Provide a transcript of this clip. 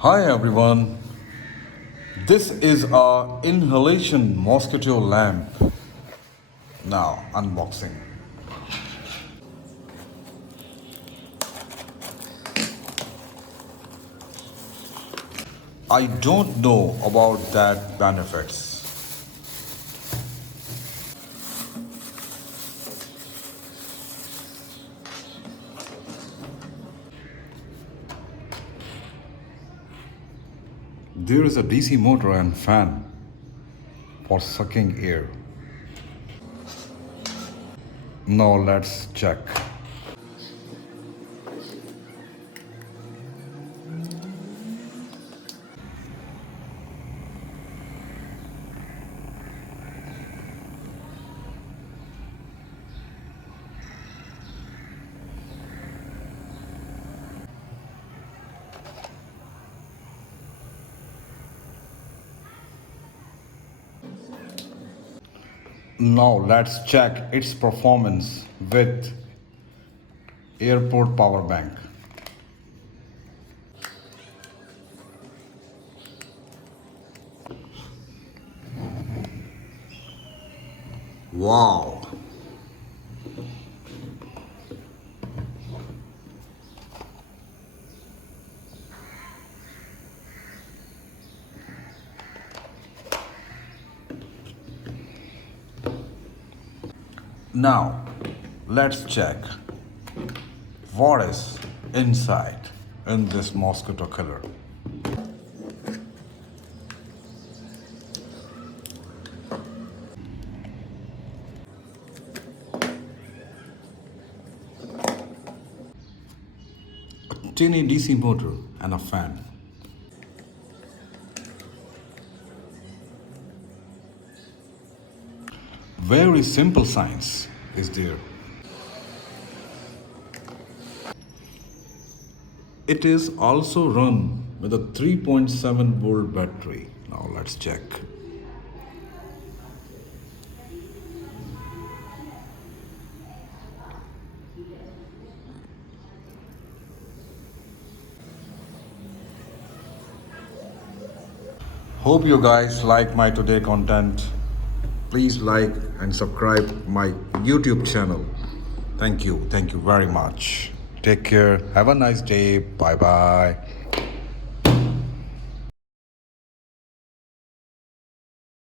Hi everyone, this is our inhalation mosquito lamp. Now, unboxing. I don't know about that benefits. There is a DC motor and fan for sucking air. Now let's check. Now let's check its performance with airport power bank. Wow. Now let's check what is inside in this mosquito killer. A tiny DC motor and a fan. Very simple science is there. It is also run with a 3.7 volt battery. Now let's check. Hope you guys like my today content. Please like and subscribe my YouTube channel. Thank you very much. Take care. Have a nice day. Bye bye.